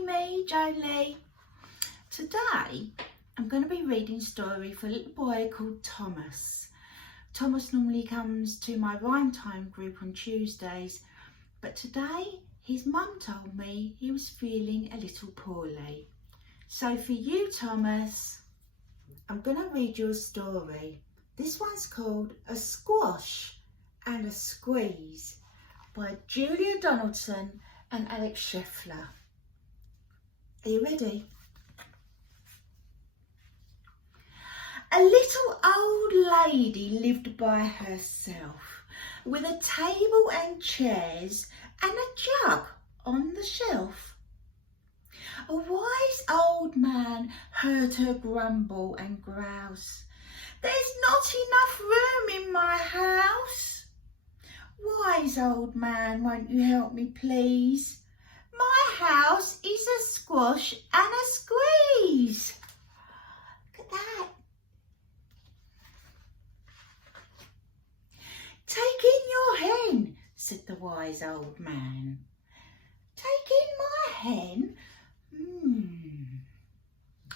only me, Jolie. Today I'm going to be reading a story for a little boy called Thomas. Thomas normally comes to my rhyme time group on Tuesdays, but today his mum told me he was feeling a little poorly. So for you, Thomas, I'm going to read you a story. This one's called A Squash and a Squeeze by Julia Donaldson and Alex Scheffler. Are you ready? A little old lady lived by herself, with a table and chairs and a jug on the shelf. A wise old man heard her grumble and grouse. "There's not enough room in my house. Wise old man, won't you help me please? My house is a squash and a squeeze." Look at that. "Take in your hen," said the wise old man. "Take in my hen?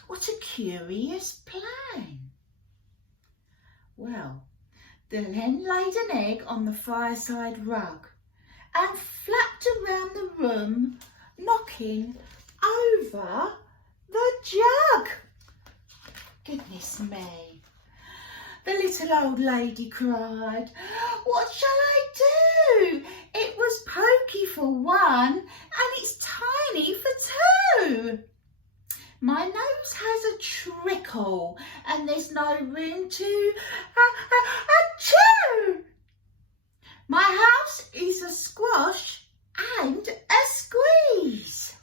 What a curious plan." Well, the hen laid an egg on the fireside rug and flapped around the room, knocking over the jug. Goodness me. The little old lady cried, "What shall I do? It was pokey for one and it's tiny for two. My nose has a trickle and there's no room to chew. My house is a squash and a squeeze."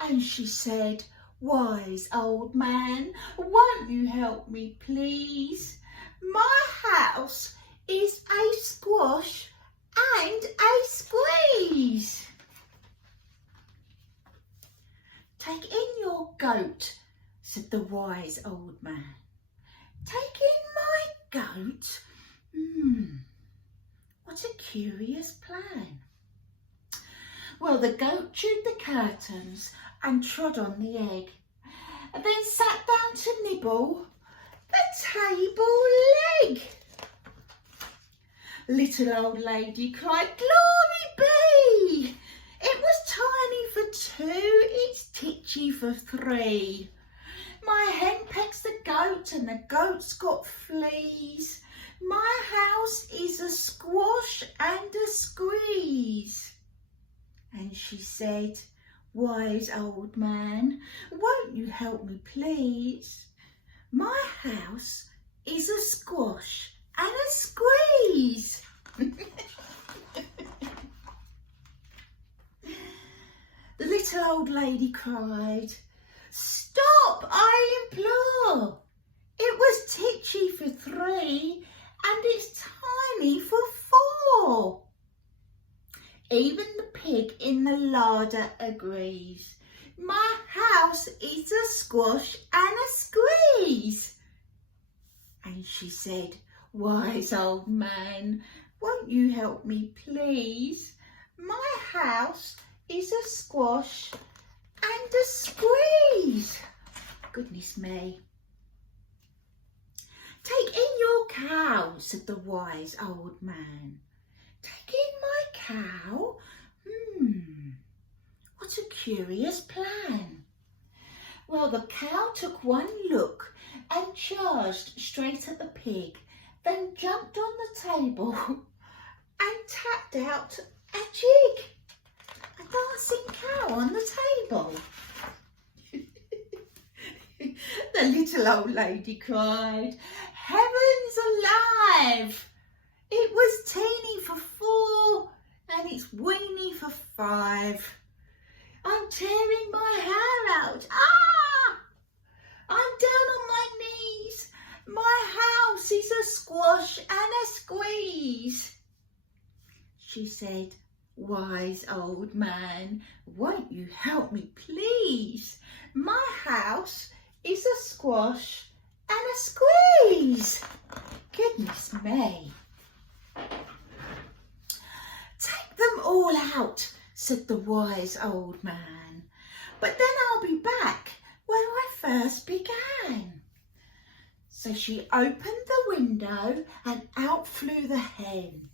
And she said, "Wise old man, won't you help me please? My house is a squash and a squeeze." "Take in your goat," said the wise old man. "Take in my goat? What a curious plan." Well, the goat chewed the curtains and trod on the egg, and then sat down to nibble the table leg. Little old lady cried, "Glory be! It was tiny for two, it's titchy for three. My hen pecks the goat and the goat's got fleas. My house is a squash and a squeeze." And she said, "Wise old man, won't you help me please? My house is a squash and a squeeze." The little old lady cried, "Stop, I implore! It was titchy for three and it's tiny for four. Even the pig in the larder agrees. My house is a squash and a squeeze." And she said, "Wise old man, won't you help me please? My house is a squash and a squeeze." Goodness me. "Take in your cow," said the wise old man. "Take in my cow? What a curious plan." Well, the cow took one look and charged straight at the pig, then jumped on the table and tapped out a jig. A dancing cow on the table. The little old lady cried, "Heavens alive! It was teeny for four and it's weeny for five. I'm tearing my hair out. I'm down on my knees. My house is a squash and a squeeze." She said, "Wise old man, won't you help me please? My house is a squash and a squeeze." Goodness me. "Take them all out," said the wise old man. but then I'll be back where I first began. So she opened the window and out flew the hen.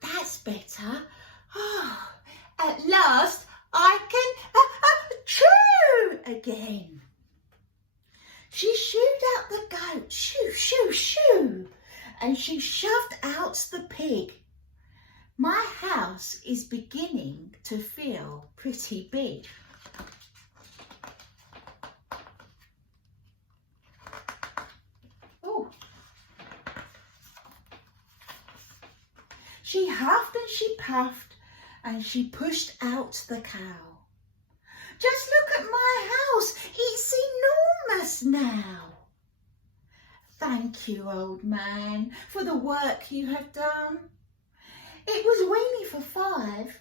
That's better. Oh, at last I can chew again. She shooed out the goat, shoo, shoo, shoo, and she shoved out the pig. My house is beginning to feel pretty big. Oh. She huffed and she puffed and she pushed out the cow. Just look at my house, it's enormous now. Thank you, old man, for the work you have done. It was weeny for 5,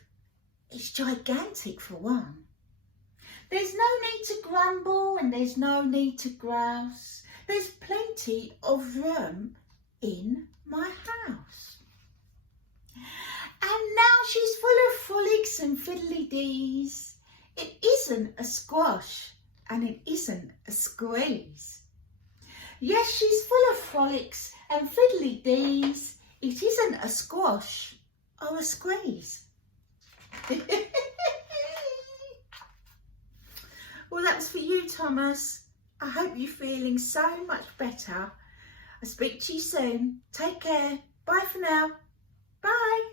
it's gigantic for 1. There's no need to grumble and there's no need to grouse. There's plenty of room in my house. And now she's full of frolics and fiddly-dees. It isn't a squash and it isn't a squeeze. Yes, she's full of frolics and fiddly-dees. It isn't a squash or a squeeze. Well, that was for you, Thomas. I hope you're feeling so much better. I'll speak to you soon. Take care. Bye for now. Bye.